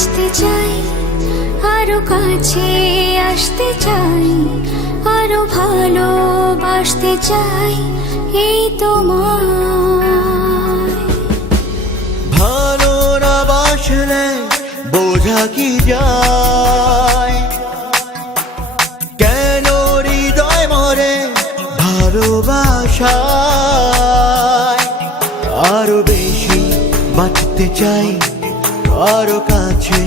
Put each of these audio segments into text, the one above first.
বাঁচতে চাই, আরো কাছে আসতে চাই, আরো ভালোবাসতে চাই এই তোমায়। ভালো না বাসলে বোঝা কি যায়, কেন হৃদয় মরে ভালোবাসায়। আরো বেশি বাঁচতে চাই, আরো কাছে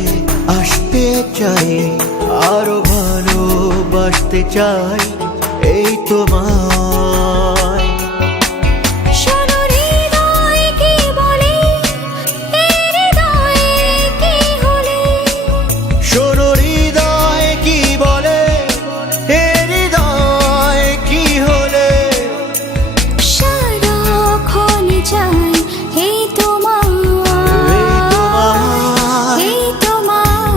আসতে চাই, আরো ভালোবাসতে চাই এই তোমায়। শোনো হৃদয় কি বলে, এই হৃদয়ে কি হলে, শোনো হৃদয় কি বলে, এ হৃদয় কি হলে। সারাক্ষণ চাই এই তোমায়, এই তোমার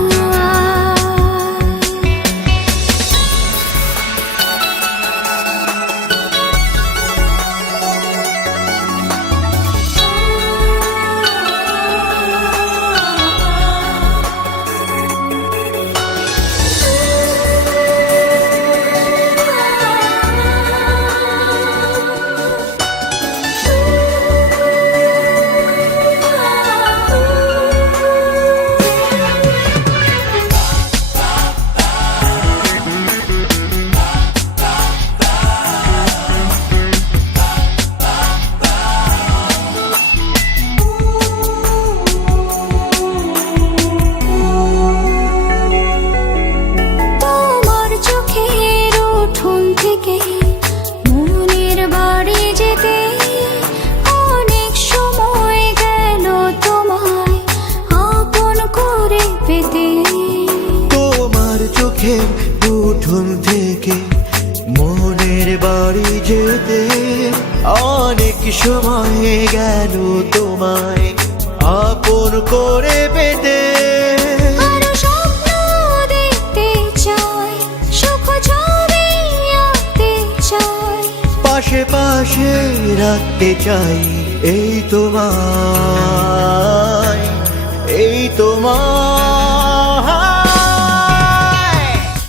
চোখের উঠোন থেকে মনের বাড়ি যেতে অনেক সময় গেল তোমায় আপন করে পেতে। তোমার চোখের উঠোন থেকে মনের বাড়ি যেতে অনেক সময় গেল তোমায় আপন করে পেতে। আরো স্বপ্ন দেখতে চাই, সুখ ছবি আঁকতে চাই, পাশে পাশে রাখতে চাই এই তোমায়, এই তোমায়।